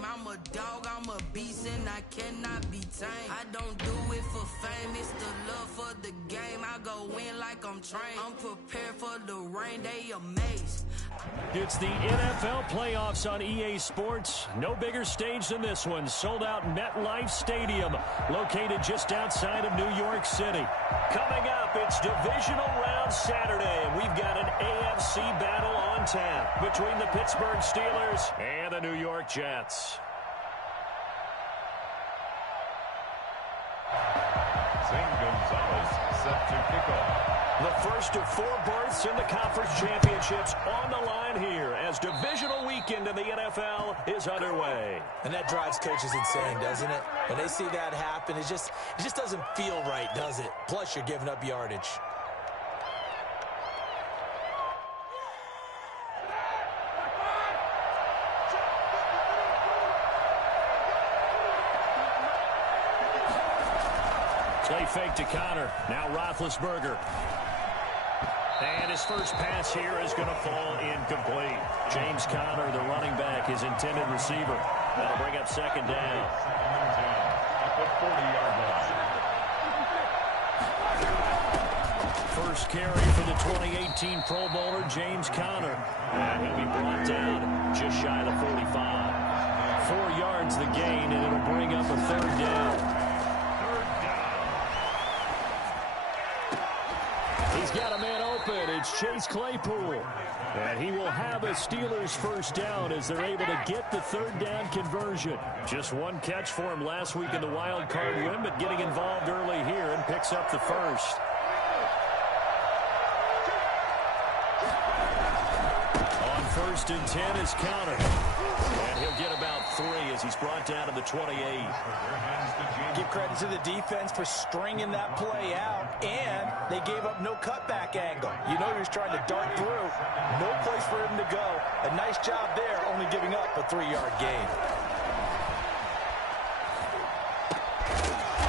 game. I'm a dog, I'm a beast, and I cannot be tamed. I don't do it for fame, it's the love for the game. I go in like I'm trained. I'm prepared for the rain, they amazed. It's the NFL playoffs on EA Sports. No bigger stage than this one. Sold out MetLife Stadium, located just outside of New York City. Coming up, it's divisional round Saturday, and we've got an AFC battle on tap between the Pittsburgh Steelers and the New York Jets. Zane Gonzalez set to kick off. The first of 4 berths in the conference championships on the line here as divisional weekend in the NFL is underway. And that drives coaches insane, doesn't it? When they see that happen, it just doesn't feel right, does it? Plus, you're giving up yardage. Play fake to Connor. Now Roethlisberger. And his first pass here is going to fall incomplete. James Conner, the running back, his intended receiver. That'll bring up second down. At the 40-yard line. First carry for the 2018 Pro Bowler, James Conner. And he'll be brought down just shy of the 45. 4 yards the gain, and it'll bring up a third down. He's got a man open. It's Chase Claypool. And he will have a Steelers first down as they're able to get the third down conversion. Just one catch for him last week in the wild card win, but getting involved early here and picks up the first. On 1st and 10 is Conner. And he'll get about 3 as he's brought down to the 28. Give credit to the defense for stringing that play out, and they gave up no cutback angle. You know he was trying to dart through. No place for him to go. A nice job there, only giving up a 3-yard gain.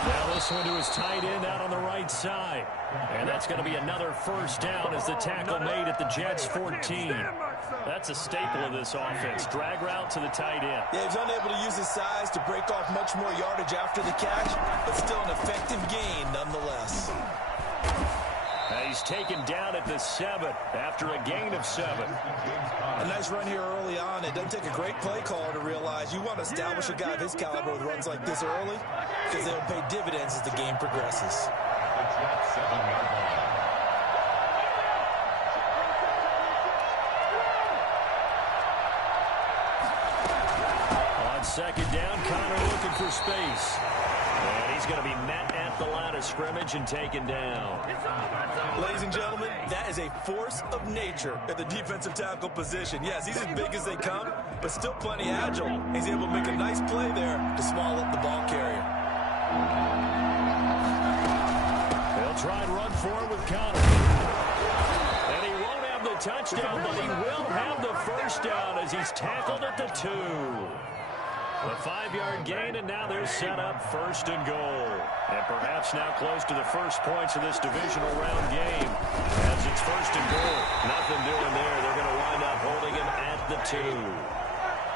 Now this one to his tight end out on the right side. And that's going to be another first down as the tackle made at the Jets' 14. That's a staple of this offense. Drag route to the tight end. Yeah, he's unable to use his size to break off much more yardage after the catch, but still an effective gain nonetheless. He's taken down at the 7 after a gain of 7. A nice run here early on. It doesn't take a great play caller to realize you want to establish a guy of his caliber with runs like this early because they'll pay dividends as the game progresses. The Jets 7-yard line. On second down, Connor looking for space. And he's going to be met at the line of scrimmage and taken down. Ladies and gentlemen, that is a force of nature at the defensive tackle position. Yes, he's as big as they come, but still plenty agile. He's able to make a nice play there to small up the ball carrier. They'll try and run forward with Connor. And he won't have the touchdown, but he will have the first down as he's tackled at the 2. The 5-yard gain, and now they're set up 1st and goal. And perhaps now close to the first points of this divisional round game as it's 1st and goal. Nothing doing there. They're going to wind up holding him at the 2.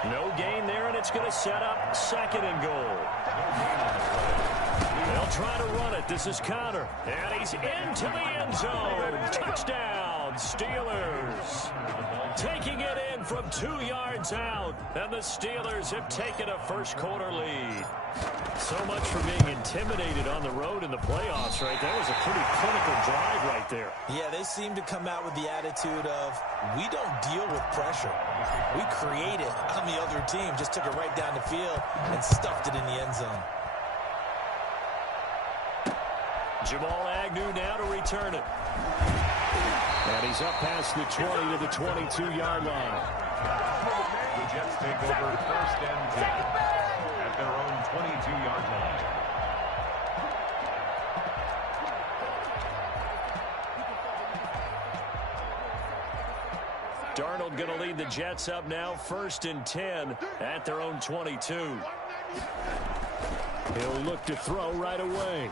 No gain there, and it's going to set up 2nd and goal. They'll try to run it. This is Connor, and he's into the end zone. Touchdown, Steelers. Taking it in from 2 yards out, and the Steelers have taken a first-quarter lead. So much for being intimidated on the road in the playoffs, right? That was a pretty clinical drive right there. Yeah, they seem to come out with the attitude of, we don't deal with pressure. We create it on the other team, just took it right down the field and stuffed it in the end zone. Jamal Agnew now to return it. And he's up past the 20 to the 22-yard line. The Jets take over 1st and 10 at their own 22-yard line. Darnold going to lead the Jets up now 1st and 10 at their own 22. He'll look to throw right away.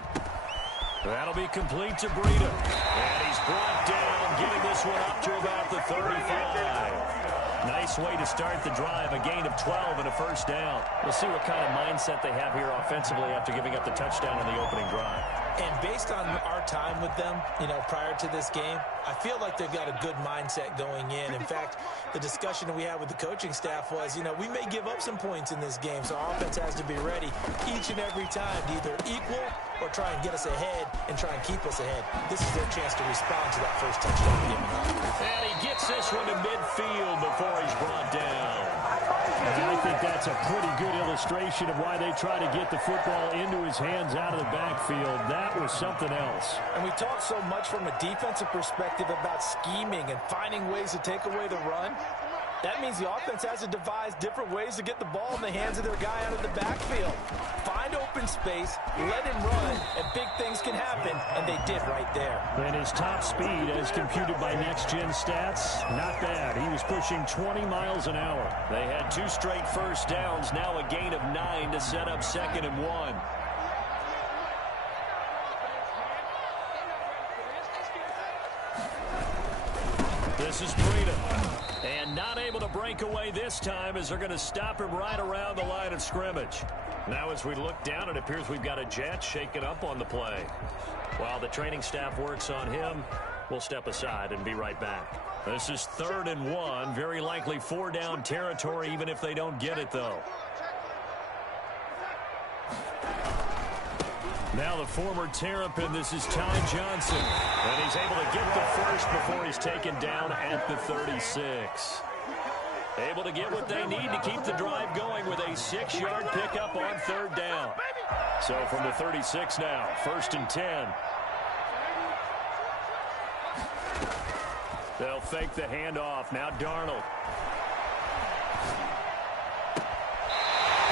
That'll be complete to Breida. And he's brought down, getting this one up to about the 35. Nice way to start the drive, a gain of 12 and a first down. We'll see what kind of mindset they have here offensively after giving up the touchdown on the opening drive. And based on our time with them, prior to this game, I feel like they've got a good mindset going in. In fact, the discussion that we had with the coaching staff was, we may give up some points in this game, so our offense has to be ready each and every time to either equal or try and get us ahead and try and keep us ahead. This is their chance to respond to that first touchdown given up. And he gets this one to midfield before he's brought down. And I think that's a pretty good illustration of why they try to get the football into his hands out of the backfield. That was something else. And we talk so much from a defensive perspective about scheming and finding ways to take away the run. That means the offense has to devise different ways to get the ball in the hands of their guy out of the backfield. Find open space, let him run, and big things can happen, and they did right there. And his top speed, as computed by Next Gen Stats, not bad. He was pushing 20 miles an hour. They had 2 straight first downs, now a gain of 9 to set up 2nd and 1. This is Breida. And not able to break away this time as they're going to stop him right around the line of scrimmage. Now as we look down, it appears we've got a Jet shaken up on the play. While the training staff works on him, we'll step aside and be right back. This is 3rd and 1, very likely 4-down territory even if they don't get it though. Now the former Terrapin, this is Ty Johnson. And he's able to get the first before he's taken down at the 36. Able to get what they need to keep the drive going with a 6-yard pickup on 3rd down. So from the 36 now, 1st and 10. They'll fake the handoff. Now Darnold.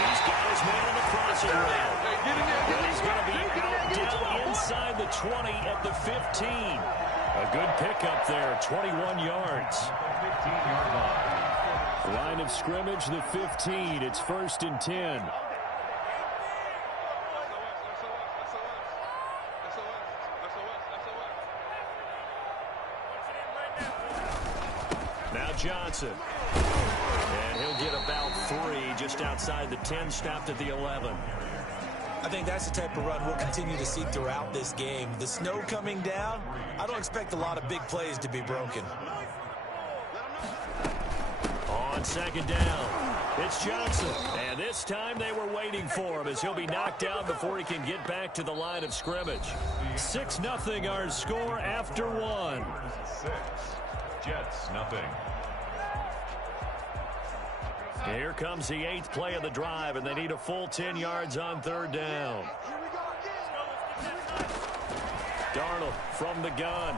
He's got his man in the crossing route. And he's going to be out down inside the 20 at the 15. A good pickup there, 21 yards. 15-yard line. Line of scrimmage, the 15. It's 1st and 10. Now Johnson. And he'll get about 3 just outside the 10, stopped at the 11. I think that's the type of run we'll continue to see throughout this game. The snow coming down, I don't expect a lot of big plays to be broken. On 2nd down, it's Johnson. And this time they were waiting for him as he'll be knocked down before he can get back to the line of scrimmage. 6-0 our score after 1. 6. Jets, nothing. Here comes the 8th play of the drive, and they need a full 10 yards on 3rd down. Darnold from the gun.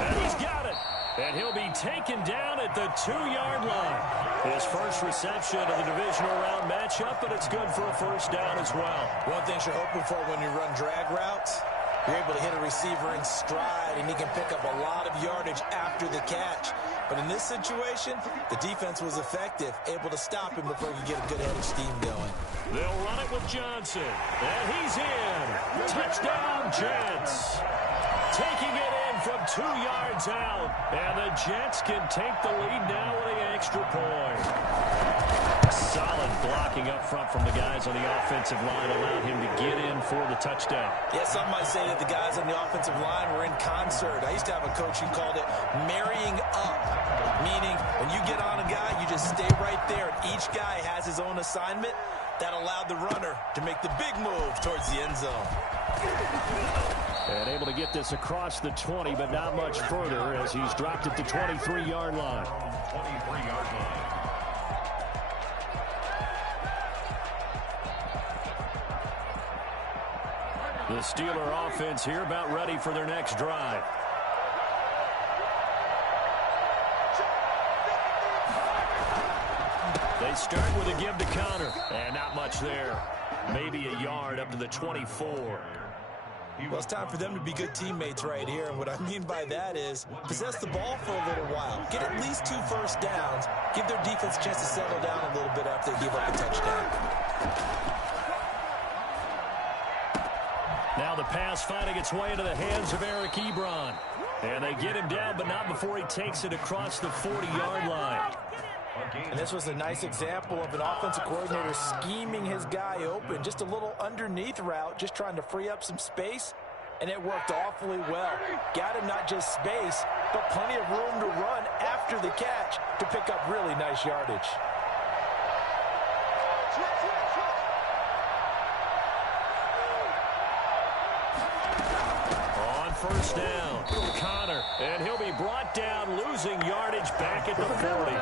And he's got it. And he'll be taken down at the 2-yard line. His first reception of the divisional round matchup, but it's good for a first down as well. One thing you're hoping for when you run drag routes, you're able to hit a receiver in stride, and he can pick up a lot of yardage after the catch. But in this situation, the defense was effective, able to stop him before he could get a good head of steam going. They'll run it with Johnson, and he's in. Touchdown, Jets. Taking it in from 2 yards out, and the Jets can take the lead now with an extra point. Solid blocking up front from the guys on the offensive line allowed him to get in for the touchdown. Yeah, some might say that the guys on the offensive line were in concert. I used to have a coach who called it marrying up, meaning when you get on a guy, you just stay right there, and each guy has his own assignment. That allowed the runner to make the big move towards the end zone. And able to get this across the 20, but not much further as he's dropped at the 23-yard line. 23-yard line. The Steeler offense here about ready for their next drive. They start with a give to Connor, and not much there. Maybe a yard up to the 24. Well, it's time for them to be good teammates right here, and what I mean by that is possess the ball for a little while. Get at least 2 first downs. Give their defense a chance to settle down a little bit after they give up a touchdown. Now the pass finding its way into the hands of Eric Ebron. And they get him down, but not before he takes it across the 40-yard line. And this was a nice example of an offensive coordinator scheming his guy open. Just a little underneath route, just trying to free up some space, and it worked awfully well. Got him not just space, but plenty of room to run after the catch to pick up really nice yardage. On first down, Connor, and he'll be brought down, losing yardage back at the 40.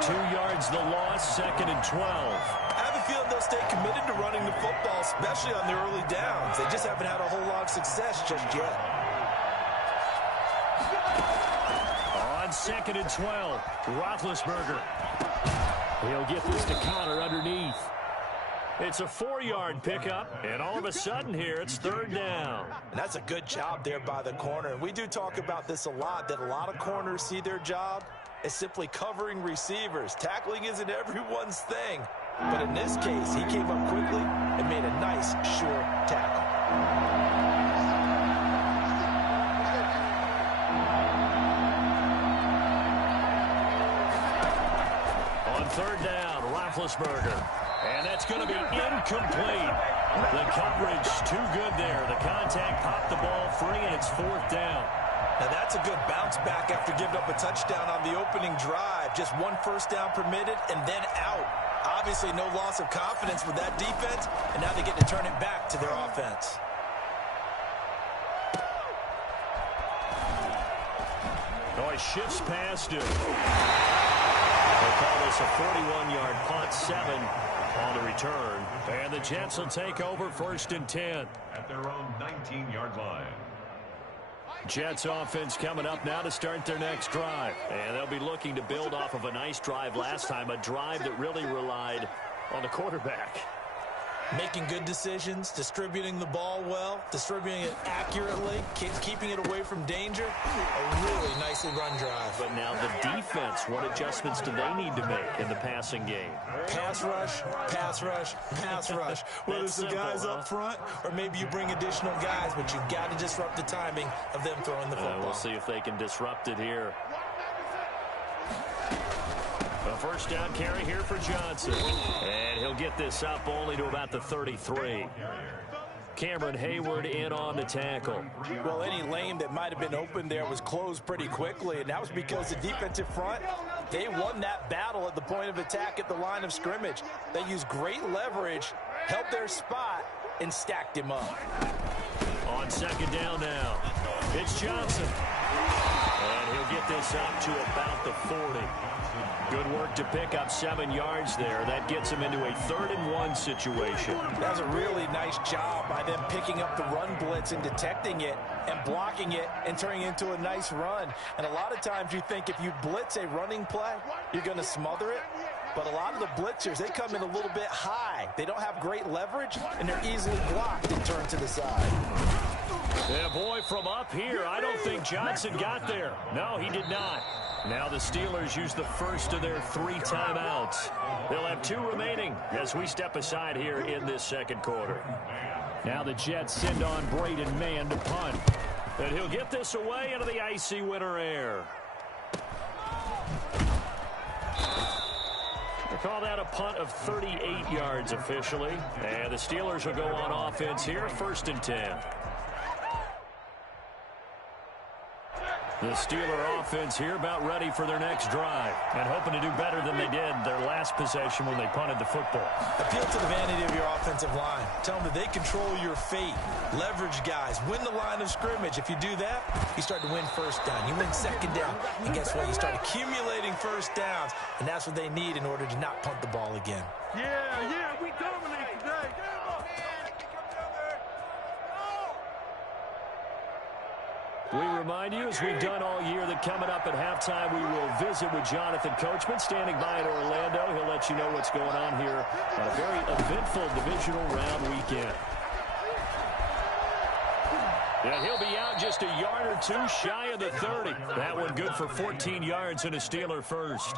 2 yards the loss, 2nd and 12. I have a feeling they'll stay committed to running the football, especially on the early downs. They just haven't had a whole lot of success just yet. On 2nd and 12, Roethlisberger. He'll get this to Connor underneath. It's a 4-yard pickup, and all of a sudden here, it's 3rd down. And that's a good job there by the corner. And we do talk about this a lot, that a lot of corners see their job as simply covering receivers. Tackling isn't everyone's thing. But in this case, he came up quickly and made a nice, sure tackle. On 3rd down, Roethlisberger. And that's going to be incomplete. The coverage too good there. The contact popped the ball free, and it's 4th down. Now that's a good bounce back after giving up a touchdown on the opening drive. Just 1 first down permitted and then out. Obviously no loss of confidence with that defense, and now they get to turn it back to their offense. Oh, he shifts past him. They'll call this a 41-yard punt, 7 on the return. And the Jets will take over 1st and 10. At their own 19-yard line. Jets offense coming up now to start their next drive. And they'll be looking to build off of a nice drive last time, a drive that really relied on the quarterback. Making good decisions, distributing the ball well, distributing it accurately, keeping it away from danger. A really nicely run drive. But now the defense, what adjustments do they need to make in the passing game? Pass rush, pass rush, pass rush. Whether it's the guys up front or maybe you bring additional guys, but you've got to disrupt the timing of them throwing the football. We'll see if they can disrupt it here. A first down carry here for Johnson. And he'll get this up only to about the 33. Cameron Hayward in on the tackle. Well, any lane that might have been open there was closed pretty quickly, and that was because the defensive front, they won that battle at the point of attack at the line of scrimmage. They used great leverage, held their spot, and stacked him up. On 2nd down now, it's Johnson. And he'll get this up to about the 40. Good work to pick up 7 yards there. That gets him into a 3rd and 1 situation. That was a really nice job by them picking up the run blitz and detecting it and blocking it and turning it into a nice run. And a lot of times you think if you blitz a running play, you're going to smother it. But a lot of the blitzers, they come in a little bit high. They don't have great leverage, and they're easily blocked and turned to the side. Yeah, boy, from up here, I don't think Johnson got there. No, he did not. Now the Steelers use the first of their 3 timeouts. They'll have 2 remaining as we step aside here in this 2nd quarter. Now the Jets send on Braden Mann to punt. And he'll get this away into the icy winter air. They call that a punt of 38 yards officially. And the Steelers will go on offense here, 1st and 10. The Steeler offense here about ready for their next drive and hoping to do better than they did their last possession when they punted the football. Appeal to the vanity of your offensive line. Tell them that they control your fate. Leverage guys. Win the line of scrimmage. If you do that, you start to win 1st down. You win 2nd down. And guess what? You start accumulating 1st downs. And that's what they need in order to not punt the ball again. Yeah, we dominate today. We remind you, as we've done all year, that coming up at halftime, we will visit with Jonathan Coachman, standing by in Orlando. He'll let you know what's going on here on a very eventful divisional round weekend. Yeah, he'll be out just a yard or 2 shy of the 30. That one good for 14 yards and a Steeler first.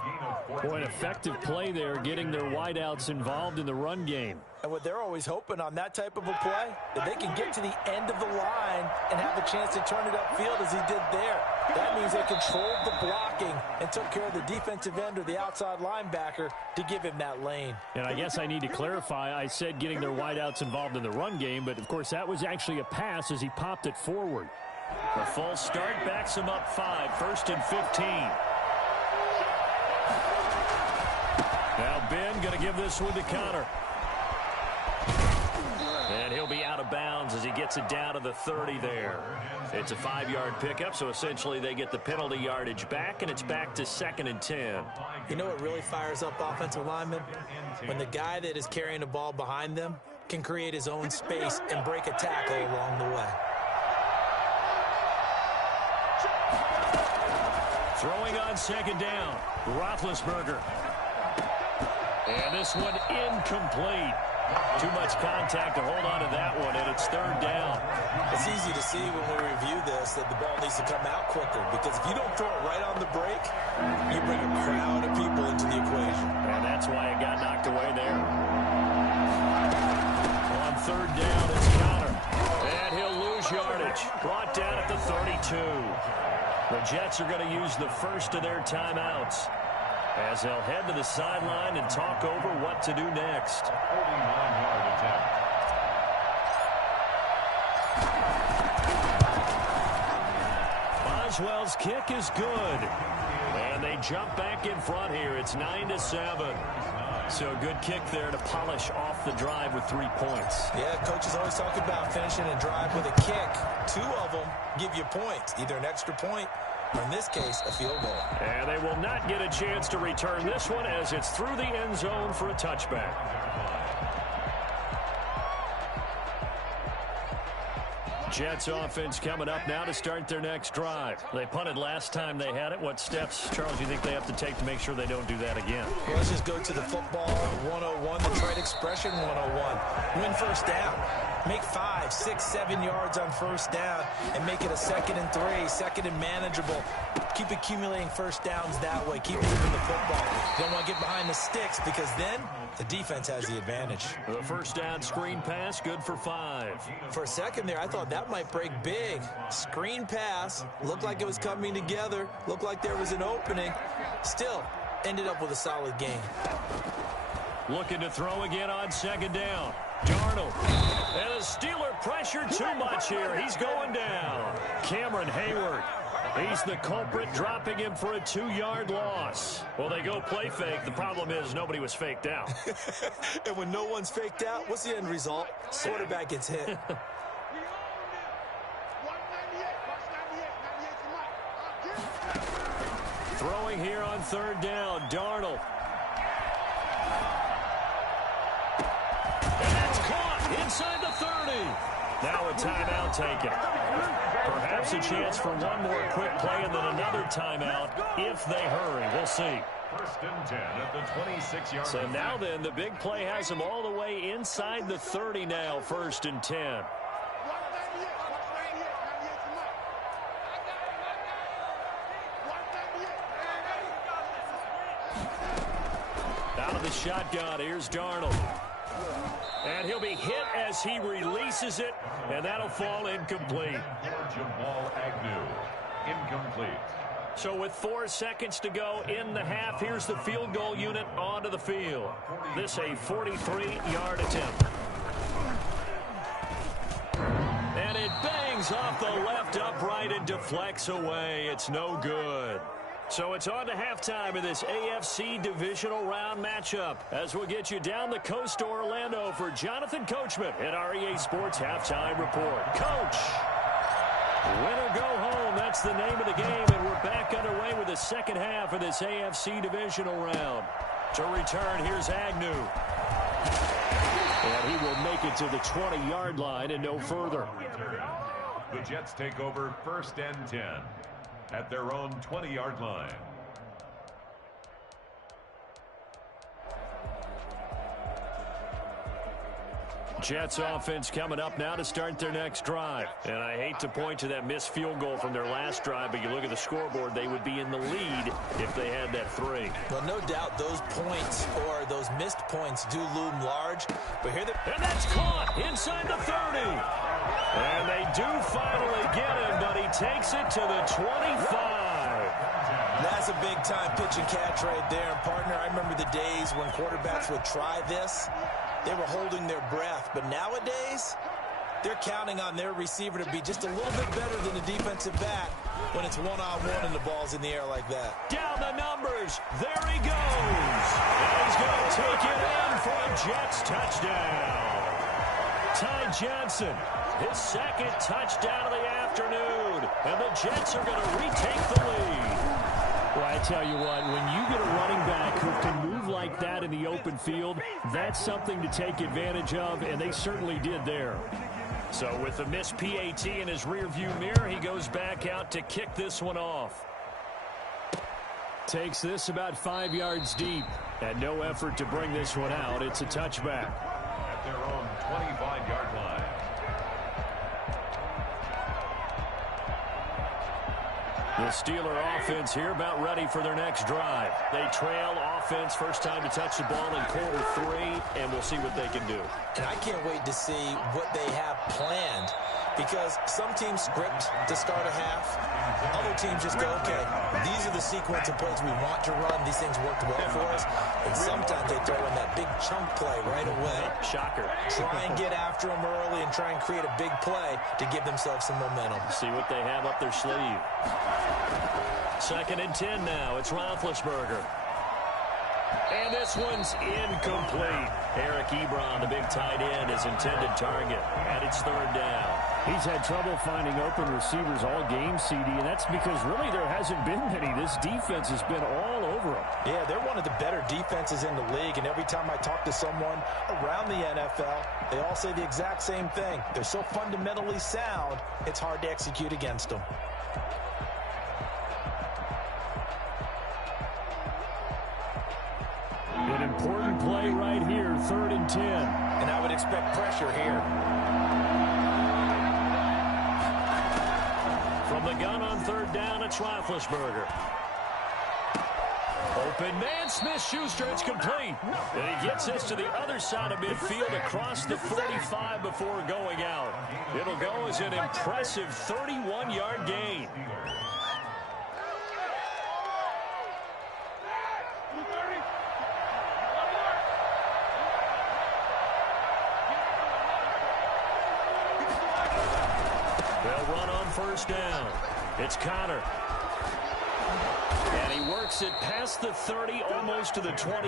Boy, an effective play there, getting their wideouts involved in the run game. And what they're always hoping on that type of a play, that they can get to the end of the line and have a chance to turn it upfield as he did there. That means they controlled the blocking and took care of the defensive end or the outside linebacker to give him that lane. And I guess I need to clarify, I said getting their wideouts involved in the run game, but of course that was actually a pass as he popped it forward. A false start backs him up 5, 1st and 15. Now Ben going to give this one to Connor. And he'll be out of bounds as he gets it down to the 30 there. It's a 5-yard pickup, so essentially they get the penalty yardage back, and it's back to 2nd and 10. You know what really fires up offensive linemen? When the guy that is carrying the ball behind them can create his own space and break a tackle along the way. Throwing on 2nd down, Roethlisberger. And this one incomplete. Too much contact to hold on to that one, and it's 3rd down. It's easy to see when we review this that the ball needs to come out quicker, because if you don't throw it right on the break, you bring a crowd of people into the equation. And that's why it got knocked away there. On 3rd down, it's Connor. And he'll lose yardage. Brought down at the 32. The Jets are going to use the first of their timeouts as they'll head to the sideline and talk over what to do next. 49-yard attempt. Boswell's kick is good. And they jump back in front here. It's 9-7. So a good kick there to polish off the drive with 3 points. Yeah, coaches always talk about finishing a drive with a kick. 2 of them give you points, either an extra point or, in this case, a field goal. And they will not get a chance to return this one as it's through the end zone for a touchback. Jets offense coming up now to start their next drive. They punted last time they had it. What steps, Charles, do you think they have to take to make sure they don't do that again? Well, let's just go to the football 101, the trade expression 101. Win first down. Make 5, 6, 7 yards on first down and make it a 2nd and 3, 2nd and manageable. Keep accumulating first downs that way. Keep moving the football. You don't want to get behind the sticks because then the defense has the advantage. The first down screen pass, good for 5. For a second there, I thought that might break big. Screen pass, looked like it was coming together, looked like there was an opening. Still, ended up with a solid game. Looking to throw again on 2nd down. Darnold. And the Steeler pressure too much here. He's going down. Cameron Hayward. He's the culprit, dropping him for a 2-yard loss. Well, they go play fake. The problem is nobody was faked out. And when no one's faked out, what's the end result? Quarterback gets hit. Throwing here on 3rd down, Darnold. And that's caught inside the 30. Now a timeout taken. Perhaps a chance for one more quick play and then another timeout if they hurry. We'll see. 1st and 10 at the 26-yard line. So now then, the big play has them all the way inside the 30 now, 1st and 10. Out of the shotgun, here's Darnold. And he'll be hit as he releases it, and that'll fall incomplete. Jamal Agnew, incomplete. So with 4 seconds to go in the half, here's the field goal unit onto the field. This a 43-yard attempt. And it bangs off the left upright and deflects away. It's no good. So it's on to halftime of this AFC divisional round matchup as we'll get you down the coast to Orlando for Jonathan Coachman at our EA Sports Halftime Report. Coach, win or go home, that's the name of the game, and we're back underway with the second half of this AFC divisional round. To return, here's Agnew. And he will make it to the 20-yard line and no further. The Jets take over 1st and 10. At their own 20-yard line. Jets offense coming up now to start their next drive. And I hate to point to that missed field goal from their last drive, but you look at the scoreboard, they would be in the lead if they had that 3. Well, no doubt those points or those missed points do loom large. But here and that's caught inside the 30. And they do finally get him, but he takes it to the 25. That's a big-time pitch and catch right there. And, partner, I remember the days when quarterbacks would try this. They were holding their breath. But nowadays, they're counting on their receiver to be just a little bit better than the defensive back when it's one-on-one and the ball's in the air like that. Down the numbers. There he goes. And he's going to take it in for a Jets touchdown. Ty Johnson, his second touchdown of the afternoon. And the Jets are going to retake the lead. Well, I tell you what, when you get a running back who can move like that in the open field, that's something to take advantage of, and they certainly did there. So with the missed PAT in his rearview mirror, he goes back out to kick this one off. Takes this about 5 yards deep, and no effort to bring this one out. It's a touchback. At their own 25-yard line. The Steeler offense here about ready for their next drive. They trail offense, first time to touch the ball in quarter 3, and we'll see what they can do. And I can't wait to see what they have planned, because some teams script to start a half. Other teams just go, okay, these are the sequence of plays we want to run. These things worked well for us. And sometimes they throw in that big chunk play right away. Shocker. Try and get after them early and try and create a big play to give themselves some momentum. See what they have up their sleeve. 2nd and 10 now. It's Roethlisberger. And this one's incomplete. Eric Ebron, the big tight end, is intended target. And it's 3rd down. He's had trouble finding open receivers all game, CD, and that's because really there hasn't been many. This defense has been all over them. Yeah, they're one of the better defenses in the league, and every time I talk to someone around the NFL, they all say the exact same thing. They're so fundamentally sound, it's hard to execute against them. An important play right here, 3rd and 10. And I would expect pressure here. From the gun on 3rd down, it's Roethlisberger. Open man, Smith-Schuster, it's complete. And he gets this to the other side of midfield across the 45 before going out. It'll go as an impressive 31-yard gain. They'll run on 1st down. It's Connor. And he works it past the 30, almost to the 25.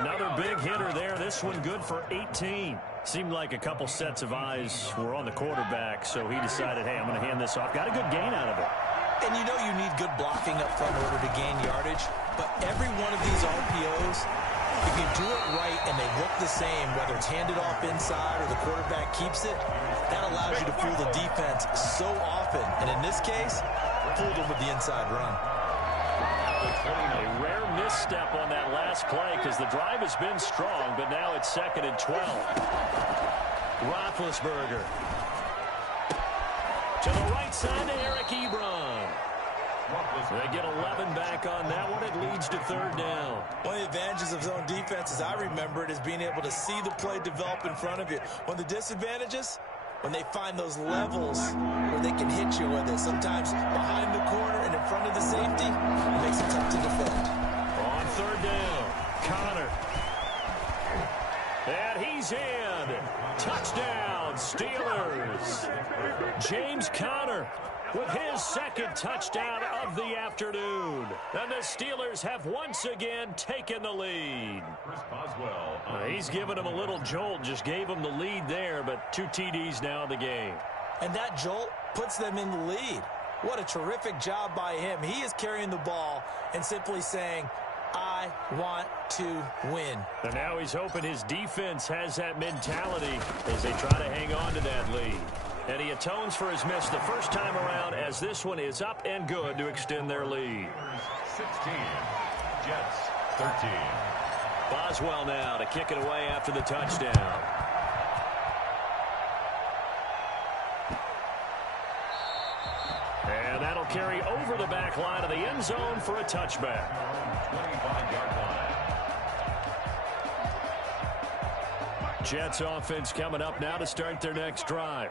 Another big hitter there. This one good for 18. Seemed like a couple sets of eyes were on the quarterback, so he decided, hey, I'm going to hand this off. Got a good gain out of it. And you know you need good blocking up front in order to gain yardage. But every one of these RPOs, if you do it right and they look the same, whether it's handed off inside or the quarterback keeps it, that allows you to fool the defense so often. And in this case, fooled them with the inside run. A rare misstep on that last play because the drive has been strong, but now it's 2nd and 12. Roethlisberger. To the right side to Eric Ebron. They get 11 back on that one. It leads to 3rd down. One of the advantages of zone defense, as I remember it, is being able to see the play develop in front of you. One of the disadvantages, when they find those levels where they can hit you with it. Sometimes behind the corner and in front of the safety, it makes it tough to defend. On 3rd down, Connor. And he's in. Touchdown, Steelers. James Conner with his 2nd touchdown of the afternoon. And the Steelers have once again taken the lead. He's given him a little jolt, just gave him the lead there, but 2 TDs now in the game. And that jolt puts them in the lead. What a terrific job by him. He is carrying the ball and simply saying, I want to win. And now he's hoping his defense has that mentality as they try to hang on to that lead. And he atones for his miss the first time around as this one is up and good to extend their lead. 16, Jets 13. Boswell now to kick it away after the touchdown. And that'll carry over the back line of the end zone for a touchback. 25-yard line. Jets offense coming up now to start their next drive.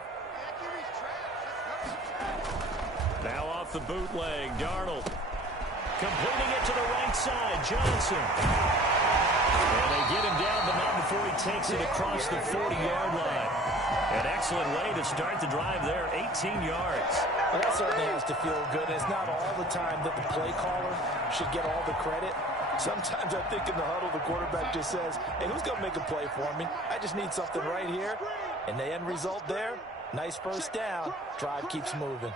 Now off the bootleg, Darnold. Completing it to the right side, Johnson. And they get him down, but not before he takes it across the 40-yard line. An excellent way to start the drive there, 18 yards. Well, that certainly has to feel good. It's not all the time that the play caller should get all the credit. Sometimes I think in the huddle, the quarterback just says, hey, who's going to make a play for me? I just need something right here. And the end result there, nice first down. Drive keeps moving.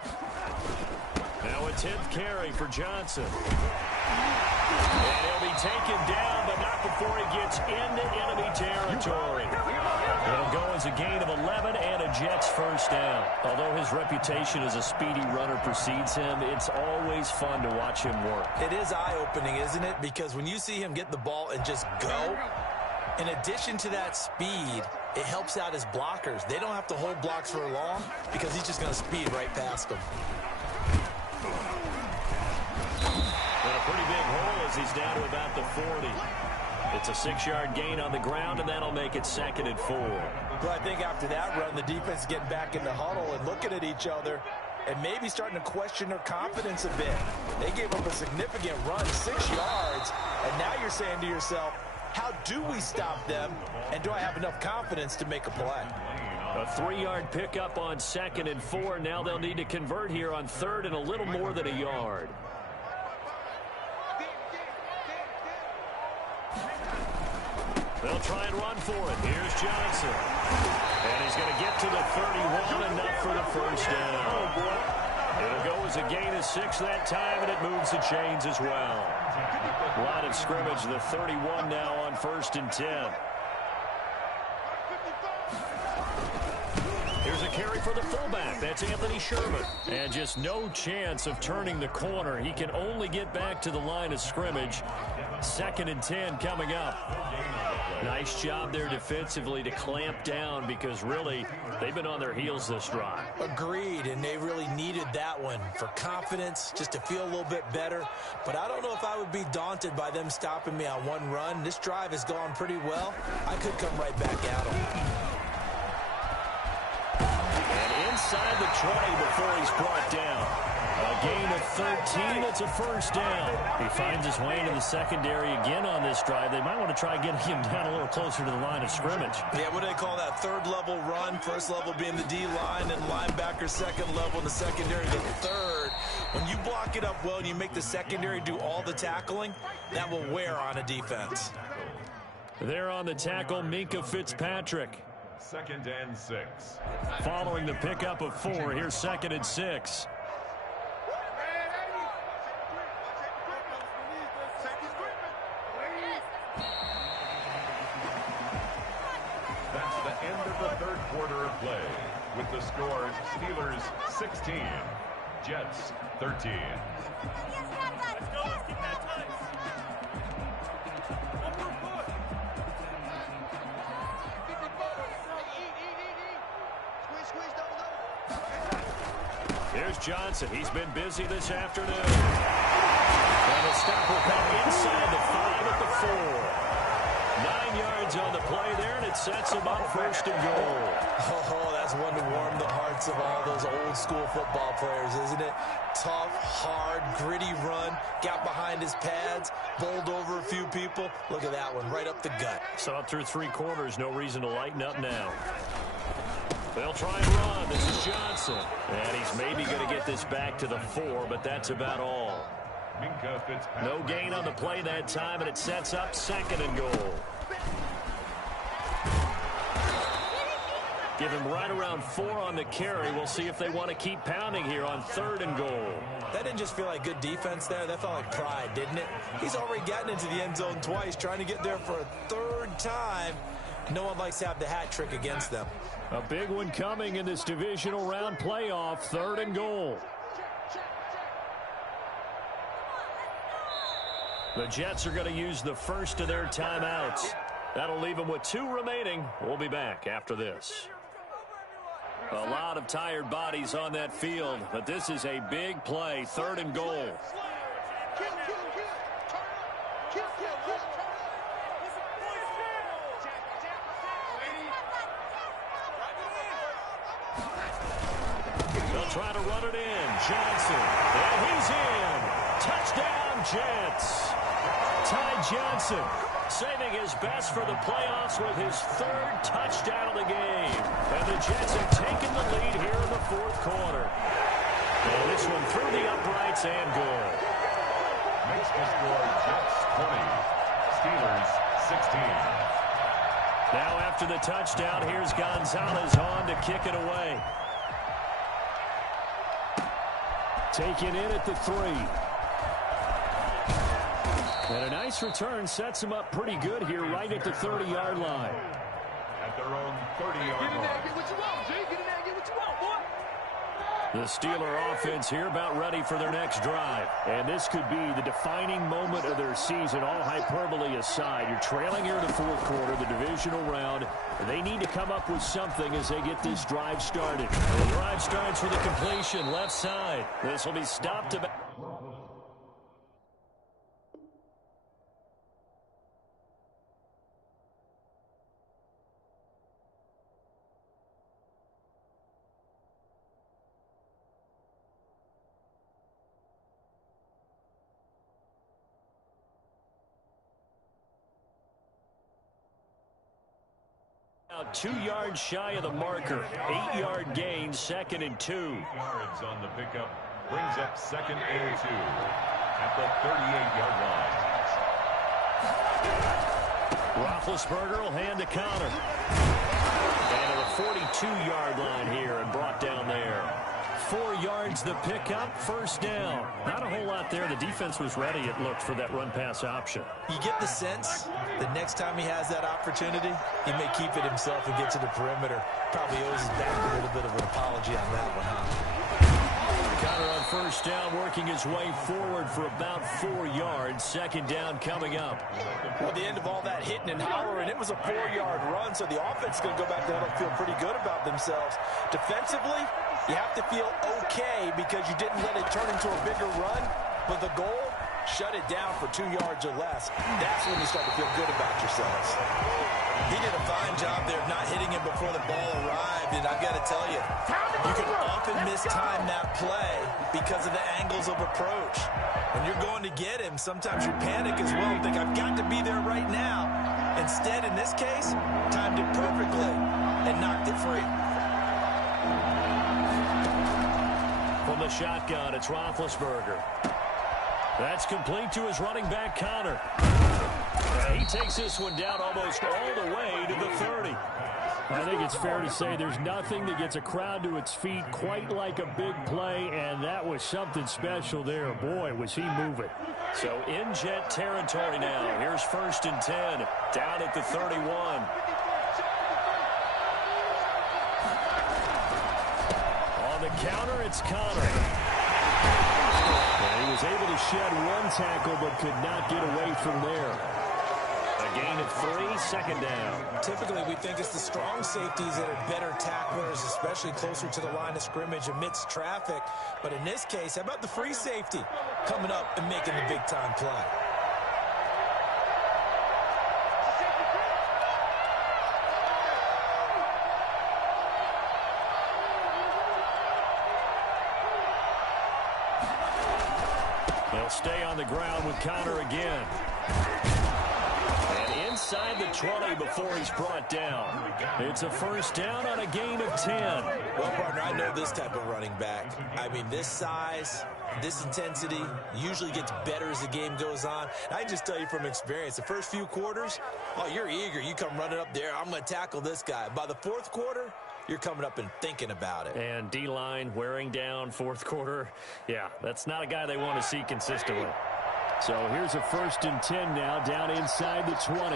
Now a 10th carry for Johnson. And he'll be taken down, but not before he gets into enemy territory. It'll go as a gain of 11 and a Jets first down. Although his reputation as a speedy runner precedes him, it's always fun to watch him work. It is eye-opening, isn't it? Because when you see him get the ball and just go, in addition to that speed, it helps out his blockers. They don't have to hold blocks for long because he's just going to speed right past them. And a pretty big hole as he's down to about the 40. It's a 6-yard gain on the ground, and that'll make it 2nd and 4. Well, I think after that run, the defense is getting back in the huddle and looking at each other and maybe starting to question their confidence a bit. They gave up a significant run, 6 yards, and now you're saying to yourself, how do we stop them, and do I have enough confidence to make a play? A 3-yard pickup on 2nd and 4. Now they'll need to convert here on 3rd and a little more than a yard. They'll try and run for it. Here's Johnson. And he's going to get to the 31, enough for the first down. It'll go as a gain of 6 that time, and it moves the chains as well. Line of scrimmage, the 31 now on 1st and 10. Here's a carry for the fullback. That's Anthony Sherman. And just no chance of turning the corner. He can only get back to the line of scrimmage. 2nd and 10 coming up. Nice job there defensively to clamp down because really they've been on their heels this drive. Agreed, and they really needed that one for confidence, just to feel a little bit better. But I don't know if I would be daunted by them stopping me on one run. This drive has gone pretty well. I could come right back at them. And inside the 20 before he's brought down. A gain of 13, it's a first down. He finds his way into the secondary again on this drive. They might want to try getting him down a little closer to the line of scrimmage. Yeah, what do they call that? 3rd level run, 1st level being the D-line, and linebacker 2nd level in the secondary, the 3rd. When you block it up well and you make the secondary do all the tackling, that will wear on a defense. There on the tackle, Minkah Fitzpatrick. 2nd and 6. Following the pickup of 4, here's 2nd and 6. That's the end of the 3rd quarter of play. With the scores, Steelers 16, Jets 13. Here's Johnson. He's been busy this afternoon. And a stop will come inside the 5 at the 4. 9 yards on the play there, and it sets him up 1st and goal. Oh, that's one to warm the hearts of all those old school football players, isn't it? Tough, hard, gritty run, got behind his pads, bowled over a few people. Look at that one, right up the gut. Saw it through 3 quarters, no reason to lighten up now. They'll try and run. This is Johnson. And he's maybe going to get this back to the 4, but that's about all. No gain on the play that time, and it sets up 2nd and goal. Give him right around 4 on the carry. We'll see if they want to keep pounding here on 3rd and goal. That didn't just feel like good defense there. That felt like pride, didn't it? He's already gotten into the end zone twice, trying to get there for a 3rd time. No one likes to have the hat trick against them. A big one coming in this divisional round playoff, 3rd and goal. The Jets are going to use the first of their timeouts. That'll leave them with 2 remaining. We'll be back after this. A lot of tired bodies on that field, but this is a big play, 3rd and goal. try to run it in. Johnson, and he's in. Touchdown, Jets. Ty Johnson saving his best for the playoffs with his third touchdown of the game. And the Jets have taken the lead here in the fourth quarter. And this one through the uprights and good. Makes the score Jets 20, Steelers 16. Now after the touchdown, here's Gonzalez on to kick it away. Taken in at the 3. And a nice return sets him up pretty good here right at the 30-yard line. At their own 30-yard line. Get what you want, G. Get in there and get what you want, boy. The Steeler offense here about ready for their next drive. And this could be the defining moment of their season, all hyperbole aside. You're trailing here in the fourth quarter, the divisional round. They need to come up with something as they get this drive started. The drive starts with a completion left side. This will be stopped about. Now 2 yards shy of the marker. 8-yard gain, 2nd and 2. Yards on the pickup brings up 2nd and 2 at the 38-yard line. Roethlisberger will hand a counter. And to the 42-yard line here and brought down there. 4 yards the pickup, first down. Not a whole lot there. The defense was ready, it looked, for that run-pass option. You get the sense that next time he has that opportunity, he may keep it himself and get to the perimeter. Probably owes his back a little bit of an apology on that one, huh? Counter on first down, working his way forward for about 4 yards. 2nd down coming up. Well, at the end of all that hitting and hollering, it was a 4-yard run, so the offense is going to go back there and feel pretty good about themselves. Defensively, you have to feel okay because you didn't let it turn into a bigger run, but the goal, shut it down for 2 yards or less. That's when you start to feel good about yourselves. He did a fine job there of not hitting him before the ball arrived, and I've got to tell you, you can often mistime that play because of the angles of approach. When you're going to get him, sometimes you panic as well and think, I've got to be there right now. Instead, in this case, timed it perfectly and knocked it free. From the shotgun, it's Roethlisberger. That's complete to his running back, Connor. He takes this one down almost all the way to the 30. I think it's fair to say there's nothing that gets a crowd to its feet quite like a big play, and that was something special there. Boy, was he moving. So in Jet territory now. Here's 1st and 10, down at the 31. On the counter, it's Connor. And he was able to shed one tackle but could not get away from there. A gain of 3, 2nd down. Typically, we think it's the strong safeties that are better tacklers, especially closer to the line of scrimmage amidst traffic. But in this case, how about the free safety coming up and making the big-time play? They'll stay on the ground with Connor again. And inside the 20 before he's brought down. It's a 1st down on a gain of 10. Well, partner, I know this type of running back. I mean, this size, this intensity usually gets better as the game goes on. I can just tell you from experience, the first few quarters, oh, you're eager. You come running up there, I'm going to tackle this guy. By the 4th quarter, you're coming up and thinking about it. And D-line wearing down 4th quarter. Yeah, that's not a guy they want to see consistently. So here's a 1st and 10 now, down inside the 20.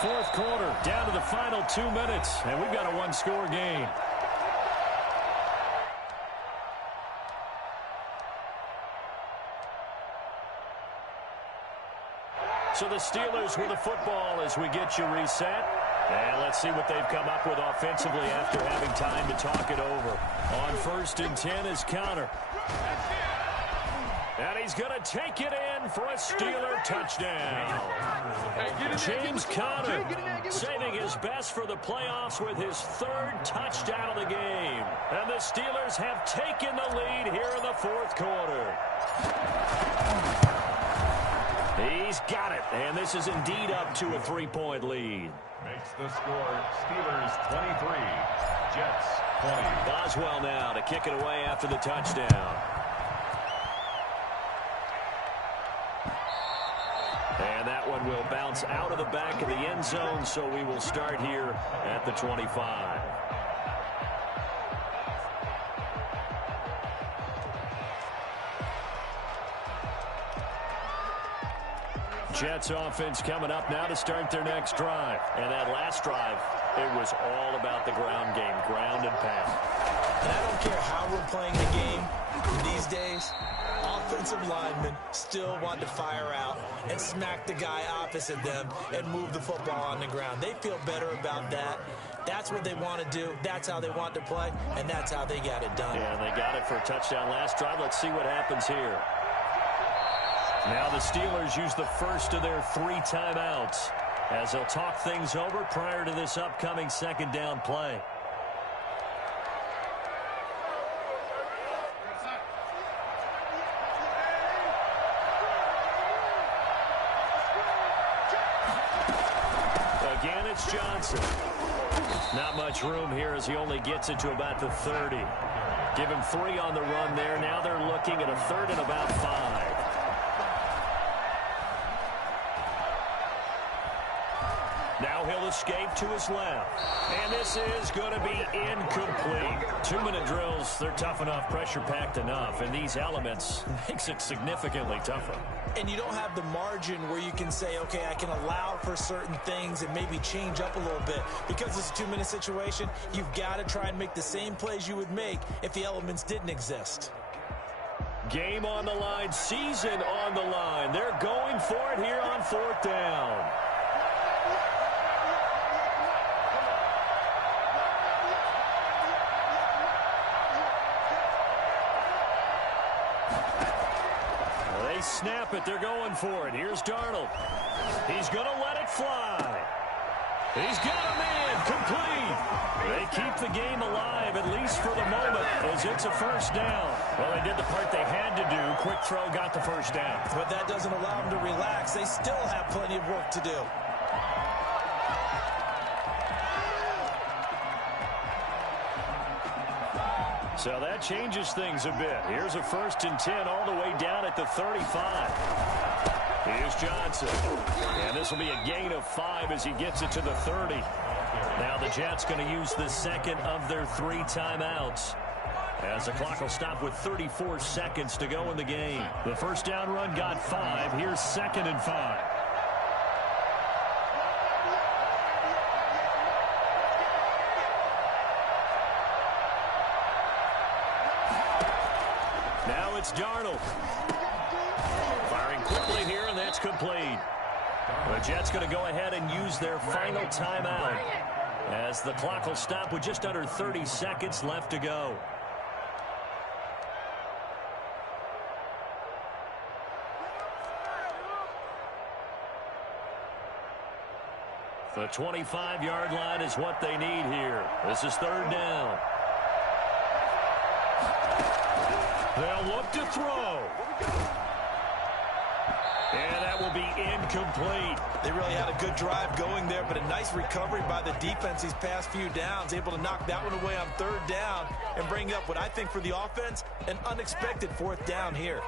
Fourth quarter, down to the final 2 minutes, and we've got a 1-score game. So the Steelers with the football as we get you reset. And let's see what they've come up with offensively after having time to talk it over. On 1st and 10 is Connor. And he's going to take it in for a Steeler touchdown. James Conner saving his best for the playoffs with his third touchdown of the game. And the Steelers have taken the lead here in the fourth quarter. He's got it, and this is indeed up to a 3-point lead. Makes the score Steelers 23, Jets 20. Boswell now to kick it away after the touchdown. And that one will bounce out of the back of the end zone, so we will start here at the 25. Jets offense coming up now to start their next drive. And that last drive, it was all about the ground game, ground and pound. And I don't care how we're playing the game these days, offensive linemen still want to fire out and smack the guy opposite them and move the football on the ground. They feel better about that. That's what they want to do. That's how they want to play, and that's how they got it done. Yeah, they got it for a touchdown last drive. Let's see what happens here. Now the Steelers use the first of their 3 timeouts as they'll talk things over prior to this upcoming second down play. Again, it's Johnson. Not much room here as he only gets it to about the 30. Give him 3 on the run there. Now they're looking at a 3rd and about 5. Now he'll escape to his left. And this is going to be incomplete. 2-minute drills, they're tough enough, pressure-packed enough. And these elements makes it significantly tougher. And you don't have the margin where you can say, okay, I can allow for certain things and maybe change up a little bit. Because it's a 2-minute situation, you've got to try and make the same plays you would make if the elements didn't exist. Game on the line, season on the line. They're going for it here on 4th down. Snap it. They're going for it. Here's Darnold. He's going to let it fly. He's got him in. Complete. They keep the game alive, at least for the moment, as it's a first down. Well, they did the part they had to do. Quick throw got the first down. But that doesn't allow them to relax. They still have plenty of work to do. So that changes things a bit. Here's a 1st and 10 all the way down at the 35. Here's Johnson. And this will be a gain of 5 as he gets it to the 30. Now the Jets going to use the second of their 3 timeouts, as the clock will stop with 34 seconds to go in the game. The first down run got 5. Here's 2nd and 5. Now it's Darnold. Firing quickly here, and that's complete. The Jets going to go ahead and use their final timeout, as the clock will stop with just under 30 seconds left to go. The 25-yard line is what they need here. This is 3rd down. They'll look to throw. And that will be incomplete. They really had a good drive going there, but a nice recovery by the defense these past few downs, able to knock that one away on 3rd down and bring up what I think for the offense, an unexpected 4th down here.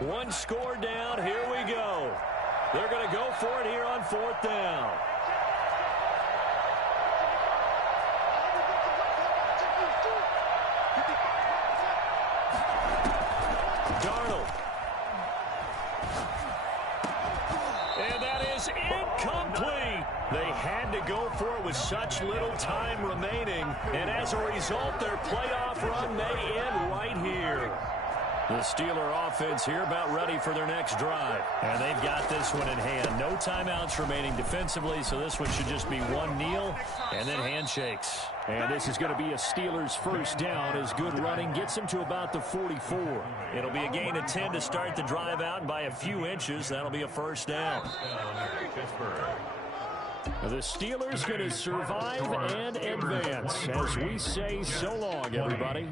One score down. Here we go. They're going to go for it here on 4th down. Darnold. And that is incomplete. They had to go for it with such little time remaining. And as a result, their playoff run may end right here. The Steeler offense here about ready for their next drive. And they've got this one in hand. No timeouts remaining defensively, so this one should just be one kneel and then handshakes. And this is going to be a Steelers first down as good running gets them to about the 44. It'll be a gain of 10 to start the drive out, and by a few inches, that'll be a first down. The Steelers going to survive and advance as we say so long, everybody.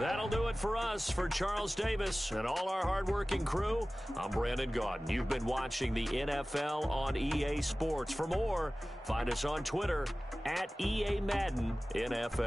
That'll do it for us. For Charles Davis and all our hardworking crew, I'm Brandon Gaudin. You've been watching the NFL on EA Sports. For more, find us on Twitter @EA Madden NFL.